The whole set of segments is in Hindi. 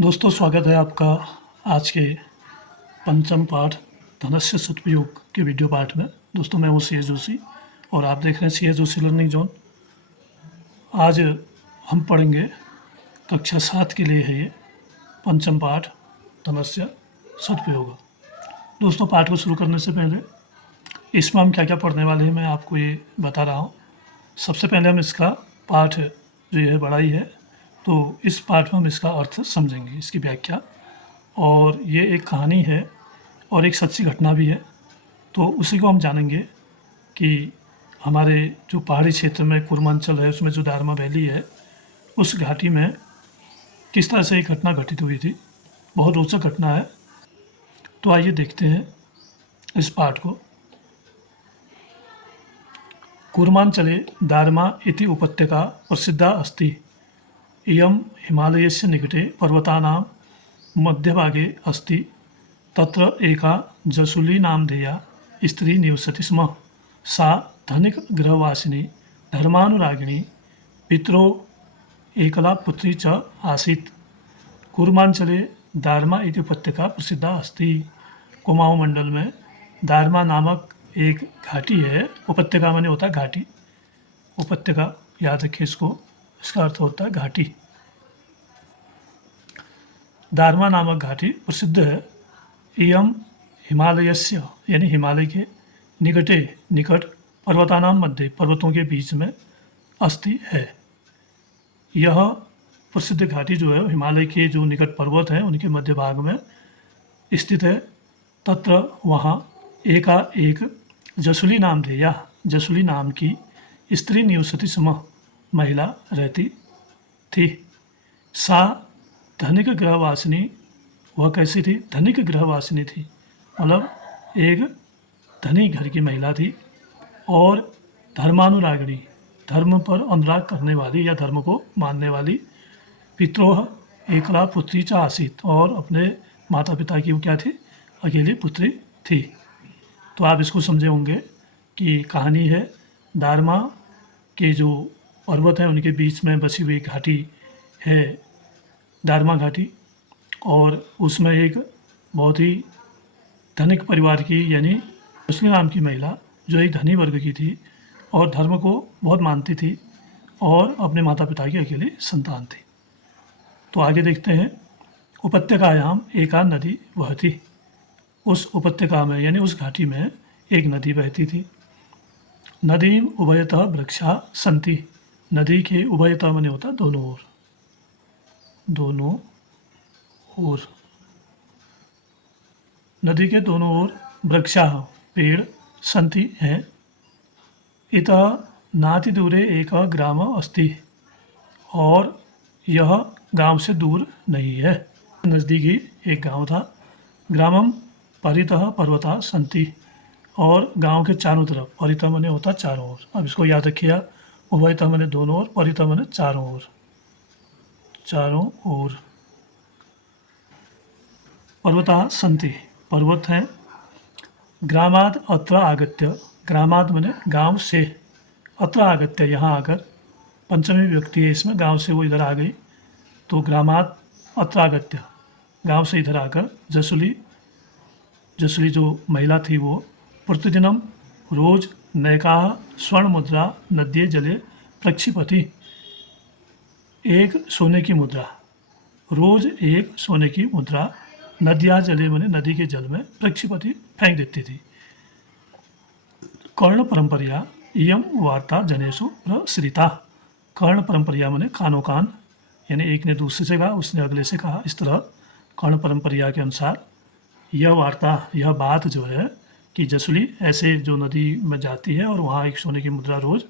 दोस्तों स्वागत है आपका आज के पंचम पाठ धनस्य सदुपयोग के वीडियो पाठ में। दोस्तों मैं हूँ सी जोशी और आप देख रहे हैं सी जोशी लर्निंग जोन। आज हम पढ़ेंगे कक्षा 7 के लिए है ये पंचम पाठ धनस्य सदुपयोग। दोस्तों पाठ को शुरू करने से पहले इसमें हम क्या क्या पढ़ने वाले हैं मैं आपको ये बता रहा हूँ। सबसे पहले हम इसका पाठ जो है बड़ा ही है, तो इस पाठ में हम इसका अर्थ समझेंगे, इसकी व्याख्या, और ये एक कहानी है और एक सच्ची घटना भी है। तो उसी को हम जानेंगे कि हमारे जो पहाड़ी क्षेत्र में कुर्मांचल है उसमें जो दारमा वैली है उस घाटी में किस तरह से एक घटना घटित हुई थी। बहुत रोचक घटना है। तो आइए देखते हैं इस पाठ को। कुर्मांचले दारमा इति उपत्यका प्रसिद्धा अस्ति। इयं हिमालयस्य निकटे पर्वतानां मध्यभागे अस्ति। तत्र एका जसुली नामधेया स्त्री निवसति स्म। सा धनिकगृहवासिनी धर्मानुरागिणी पितरो एकला पुत्री च आसीत्। कुर्मांचले दारमा इति उपत्यका प्रसिद्धा अस्ति। कुमाऊं मंडल में दारमा नामक एक घाटी है। उपत्यका माने होता है घाटी, उपत्यका याद रखिए इसको, इसका अर्थ होता है घाटी। दारमा नामक घाटी प्रसिद्ध है। इयम हिमालयस्य यानी हिमालय के निकट पर्वतानां मध्य पर्वतों के बीच में अस्ति है। यह प्रसिद्ध घाटी जो है हिमालय के जो निकट पर्वत हैं उनके मध्य भाग में स्थित है। तत्र वहाँ एक जसुली नामधेया जसुली नाम की स्त्री निवसति स्म महिला रहती थी। सा धनिक गृहवासिनी, वह कैसी थी? धनिक गृहवासिनी थी, मतलब एक धनी घर की महिला थी। और धर्मानुरागिणी, धर्म पर अनुराग करने वाली या धर्म को मानने वाली। पित्रोह एकला पुत्री च आसीत, और अपने माता पिता की वो क्या थी? अकेली पुत्री थी। तो आप इसको समझे होंगे कि कहानी है दारमा के जो पर्वत हैं उनके बीच में बसी हुई घाटी है दारमा घाटी, और उसमें एक बहुत ही धनिक परिवार की यानी मुस्लिम नाम की महिला जो एक धनी वर्ग की थी और धर्म को बहुत मानती थी और अपने माता पिता की अकेली संतान थी। तो आगे देखते हैं। उपत्यकायाम एका नदी बहती। उस उपत्यका में यानी उस घाटी में एक नदी बहती थी। नदी उभयतः वृक्षा सन्ति। नदी के उभयतः माने होता दोनों ओर, दोनों ओर, नदी के दोनों ओर वृक्षा पेड़ सन्ति हैं। इतः नातिदूरे एक ग्राम अस्ति, और यह गांव से दूर नहीं है, नज़दीक ही एक गांव था। ग्रामम परितः पर्वता सन्ति, और गांव के चारों तरफ, परितः माने होता चारों ओर। अब इसको याद रखिए, उभयतः माने दोनों ओर, परितः माने चारों ओर, चारों ओर पर्वता सन्ति, पर्वत हैं। ग्रामाद अत्र आगत्य, ग्रामाद माने गांव से, अत्र आगत्य यहाँ आकर, पंचमी व्यक्ति है इसमें, गांव से वो इधर आ गई, तो ग्रामाद अत्र आगत्य, गांव से इधर आकर जसुली जो महिला थी वो प्रतिदिनम रोज नैका स्वर्ण मुद्रा नद्ये जले प्रक्षिपति। एक सोने की मुद्रा, रोज एक सोने की मुद्रा नदिया जले माने नदी के जल में प्रक्षिपति फेंक देती थी। कर्ण परंपरिया इयम वार्ता जनेषु प्रसृता। कर्ण परंपरिया माने कानो कान, यानी एक ने दूसरे से कहा, उसने अगले से कहा, इस तरह कर्ण परंपरिया के अनुसार यह वार्ता, यह बात जो है कि जसुली ऐसे जो नदी में जाती है और वहाँ एक सोने की मुद्रा रोज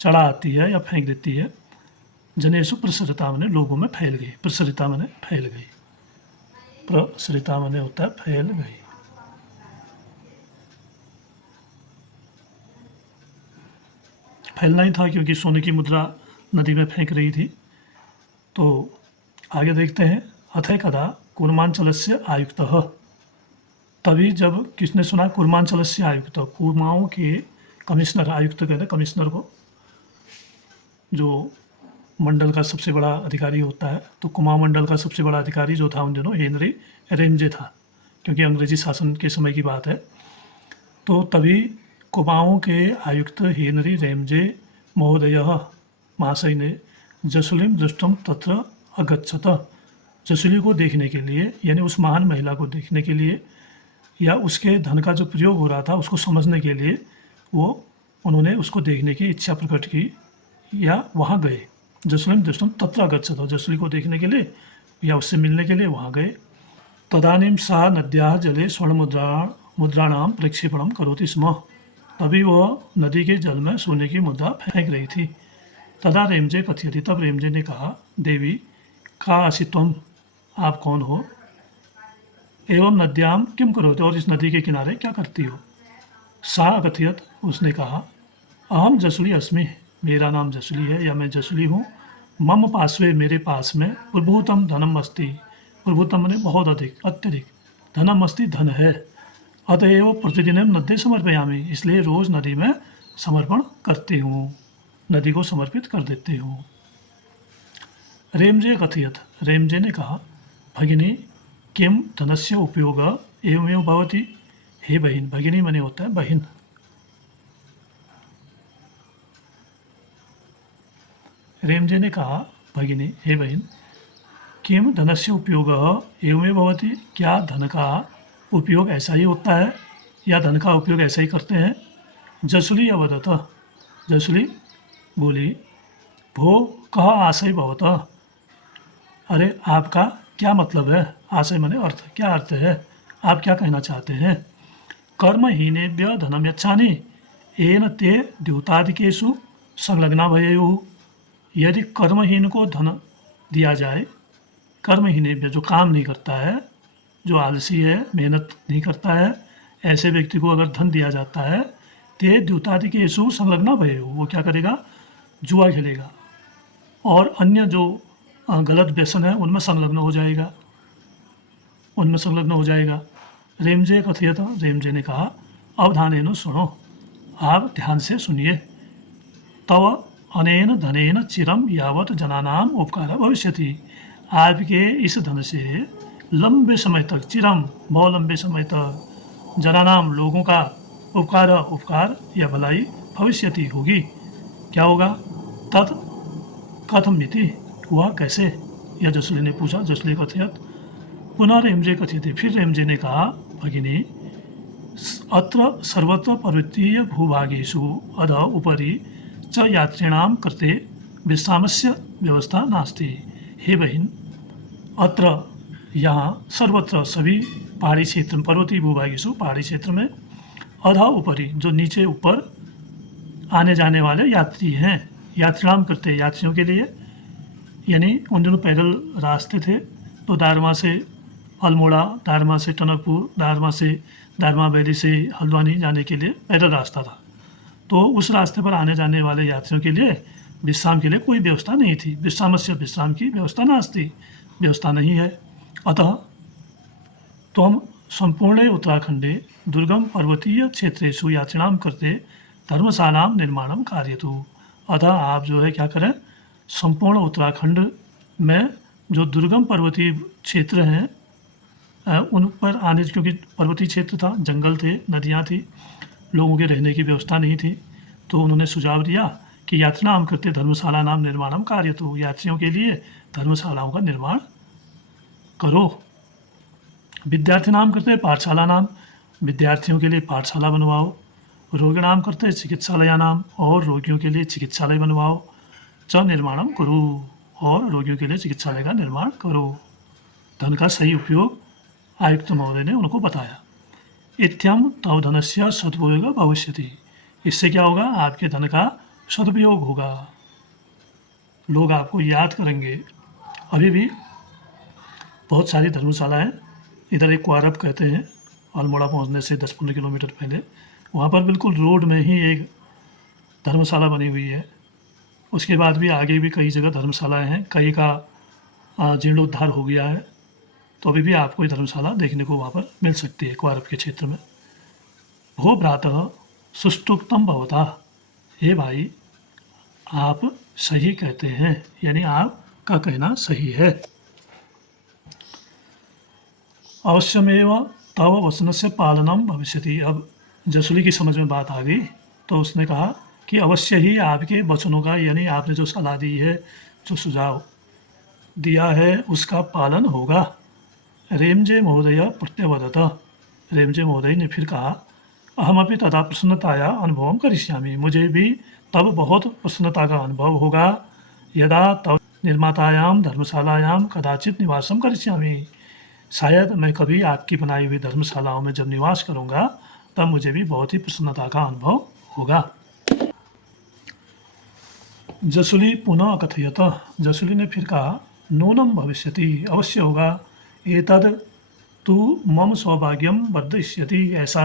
चढ़ा आती है या फेंक देती है। जनेषु प्रसरिता माने लोगों में फैल गई, प्रसरिता माने फैल गई, प्रसरिता माने होता है फैल गई। फैलना ही था क्योंकि सोने की मुद्रा नदी में फेंक रही थी। तो आगे देखते हैं। अथ कदा कुर्मांचलस्य आयुक्तः, तभी जब किसने सुना? कुर्मांचलस्य आयुक्त, कुमाऊं के कमिश्नर, आयुक्त कहते हैं कमिश्नर को, जो मंडल का सबसे बड़ा अधिकारी होता है, तो कुमाऊं मंडल का सबसे बड़ा अधिकारी जो था उन दिनों हेनरी रेमजे था, क्योंकि अंग्रेजी शासन के समय की बात है। तो तभी कुमाऊं के आयुक्त हेनरी रेमजे महोदयः महाशय ने जसुलीम दृष्टम तत्र अगच्छत, जसुली को देखने के लिए, यानी उस महान महिला को देखने के लिए, या उसके धन का जो प्रयोग हो रहा था उसको समझने के लिए उन्होंने उसको देखने की इच्छा प्रकट की या वहाँ गए। जसुलीम दृष्टम तत्र अगच्छत, जसुली को देखने के लिए या उससे मिलने के लिए वहाँ गए। तदानीं सा नद्याः जले मुद्राणाम प्रक्षेपणम करोति स्म, तभी वह नदी के जल में सोने की मुद्रा फेंक रही थी। तदा रेमजे कथयति, तब रेमजे ने कहा, देवी का असि त्वम, आप कौन हो? एवं नद्याम किम करोति, और इस नदी के किनारे क्या करती हो? सा कथयत, उसने कहा, अहम जसुली अस्मि, मेरा नाम जसुली है या मैं जसुली हूँ। मम पार्श्वे, मेरे पास में, प्रभुतम धनम अस्ति, प्रभुतम ने बहुत अधिक, अत्यधिक, धनम अस्ति, धन है। अतएव प्रतिदिन नदी समर्पयामि, इसलिए रोज नदी में समर्पण करती हूँ, नदी को समर्पित कर देती हूँ। रेमजे कथयत, रेमजे ने कहा, भगिनी किम धनस्य उपयोग एवमेव भवति, हे बहन, भगिनी मने होता है बहन। रेमजे ने कहा, भगिनी, हे बहन, किम धनस्य उपयोग एवमेव भवति, क्या धन का उपयोग ऐसा ही होता है या धन का उपयोग ऐसा ही करते हैं? जसुली अवदत, जसुली बोली, भो कह आशय भवत, अरे आपका क्या मतलब है? आशय माने अर्थ, क्या अर्थ है, आप क्या कहना चाहते हैं? कर्महीनेभ्य धनम यच्छानि येन ते द्योतादिकेषु संलग्ना भयेयुः, यदि कर्महीन को धन दिया जाए, कर्महीनेभ्य जो काम नहीं करता है, जो आलसी है, मेहनत नहीं करता है, ऐसे व्यक्ति को अगर धन दिया जाता है, ते द्योतादिकेषु संलग्ना भयेयुः, वो क्या करेगा? जुआ खेलेगा और अन्य जो गलत व्यसन है उनमें संलग्न हो जाएगा, उनमें संलग्न हो जाएगा। रेमजे कथयत, रेमजे ने कहा, अवधानेन सुनो, आप ध्यान से सुनिए। तव अनेन धनेन चिरम यावत जनानाम उपकार भविष्यति, आपके इस धन से लंबे समय तक, चिरम बहुत लंबे समय तक, जनानाम लोगों का, उपकार उपकार या भलाई, भविष्यति होगी, क्या होगा? तत् कथम इति, हुआ कैसे? यह जसुली ने पूछा। जसुली कथयत, पुनः रेमजे कथयति, फिर रेमजे ने कहा, भगिनी अत्र सर्वत्र पर्वतीय भूभागेषु अध उपरि च यात्रिणां कृते विश्रामस्य व्यवस्था नास्ति, हे बहन, अत्र यहाँ सर्वत्र सभी पहाड़ी क्षेत्र, पर्वतीय भूभागेषु पहाड़ी क्षेत्र में, अध उपरि जो नीचे ऊपर आने जाने वाले यात्री हैं, यात्रिणाम करते, यात्रियों के लिए, यानी उन दिनों पैदल रास्ते थे, तो दारमा से अल्मोड़ा, दारमा से टनकपुर, दारमा वैली से हल्द्वानी जाने के लिए पैदल रास्ता था, तो उस रास्ते पर आने जाने वाले यात्रियों के लिए विश्राम के लिए कोई व्यवस्था नहीं थी, विश्रामस्य, विश्राम की व्यवस्था नास्ति, व्यवस्था नहीं है। अतः त्वम संपूर्णे उत्तराखंडे दुर्गम पर्वतीय क्षेत्रेषु यात्रिणाम कृते धर्मशालां निर्माणम कार्यतु, अतः आप जो है क्या करें, संपूर्ण उत्तराखंड में जो दुर्गम पर्वतीय क्षेत्र हैं उन पर आने, क्योंकि पर्वतीय क्षेत्र था, जंगल थे, नदियाँ थी, लोगों के रहने की व्यवस्था नहीं थी, तो उन्होंने सुझाव दिया कि यात्रिणाम कृते धर्मशाला नाम निर्माणम कार्यतु, यात्रियों के लिए धर्मशालाओं का निर्माण करो। विद्यार्थी नाम करते पाठशाला नाम, विद्यार्थियों के लिए पाठशाला बनवाओ। रोगिणाम करते चिकित्सालया नाम, और रोगियों के लिए चिकित्सालय बनवाओ। च निर्माणम करो, और रोगियों के लिए चिकित्सालय का निर्माण करो। धन का सही उपयोग आयुक्त महोदय ने उनको बताया। इत्यम तव धनस्य सदुपयोग भविष्यति, इससे क्या होगा, आपके धन का सदुपयोग होगा, लोग आपको याद करेंगे। अभी भी बहुत सारी धर्मशालाएँ, इधर एक क्वारब कहते हैं, अल्मोड़ा पहुंचने से 10-15 किलोमीटर पहले, वहाँ पर बिल्कुल रोड में ही एक धर्मशाला बनी हुई है। उसके बाद भी आगे भी कई जगह धर्मशालाएँ हैं, कई का जीर्णोद्धार हो गया है, तो अभी भी आपको ये धर्मशाला देखने को वहाँ पर मिल सकती है क्वारब के क्षेत्र में। भो भ्रातः सुष्टुक्तम भवता, हे भाई, आप सही कहते हैं, यानी आपका कहना सही है। अवश्यमेव तव वचनस्य पालनम भविष्यति। अब जसुली की समझ में बात आ गई, तो उसने कहा कि अवश्य ही आपके वचनों का, यानी आपने जो सलाह दी है, जो सुझाव दिया है, उसका पालन होगा। रेमजे महोदय प्रत्यवदत। रेमजे महोदय ने फिर कहा, अहमपि तथा प्रसन्नताया अनुभवं करिष्यामि। मुझे भी तब बहुत प्रसन्नता का अनुभव होगा। यदा तव निर्मातायाम धर्मशालायाम कदाचित निवासम करिष्यामि। शायद मैं कभी आपकी बनाई हुई धर्मशालाओं में जब निवास करूंगा, तब मुझे भी बहुत ही प्रसन्नता का अनुभव होगा। जसुली पुनः कथयत। जसुली ने फिर कहा, नूनम भविष्यति, अवश्य होगा। एतद तु मम सौभाग्यम वर्धयिष्यति। ऐसा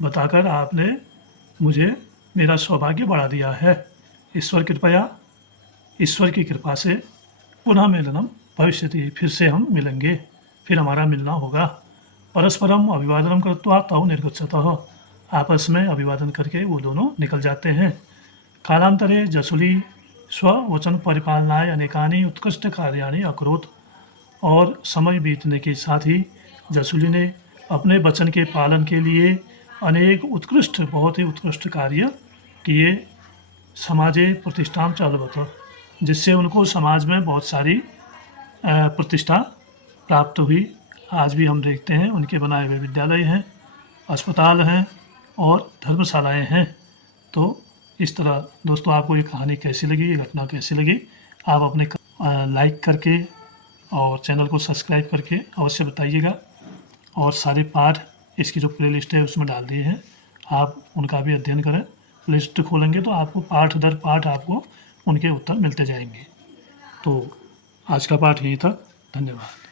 बताकर आपने मुझे मेरा सौभाग्य बढ़ा दिया है। ईश्वर की कृपा से पुनः मिलनम भविष्यति, फिर से हम मिलेंगे, फिर हमारा मिलना होगा। परस्परम अभिवादनम कृत्वा तौ निर्गच्छतः। आपस में अभिवादन करके वो दोनों निकल जाते हैं। कालांतरे जसुली स्ववचन परिपालनाय अनेकानि उत्कृष्ट कार्याणि अकरोत्। और समय बीतने के साथ ही जसुली ने अपने वचन के पालन के लिए अनेक उत्कृष्ट, बहुत ही उत्कृष्ट कार्य किए। समाजे प्रतिष्ठां चालवत, जिससे उनको समाज में बहुत सारी प्रतिष्ठा प्राप्त हुई। आज भी हम देखते हैं उनके बनाए हुए विद्यालय हैं, अस्पताल हैं और धर्मशालाएं हैं। तो इस तरह दोस्तों, आपको ये कहानी कैसी लगी, ये घटना कैसी लगी, आप अपने लाइक करके और चैनल को सब्सक्राइब करके अवश्य बताइएगा। और सारे पाठ इसकी जो प्लेलिस्ट है उसमें डाल दिए हैं, आप उनका भी अध्ययन करें। लिस्ट खोलेंगे तो आपको पाठ दर पाठ आपको उनके उत्तर मिलते जाएंगे। तो आज का पाठ यहीं तक। धन्यवाद।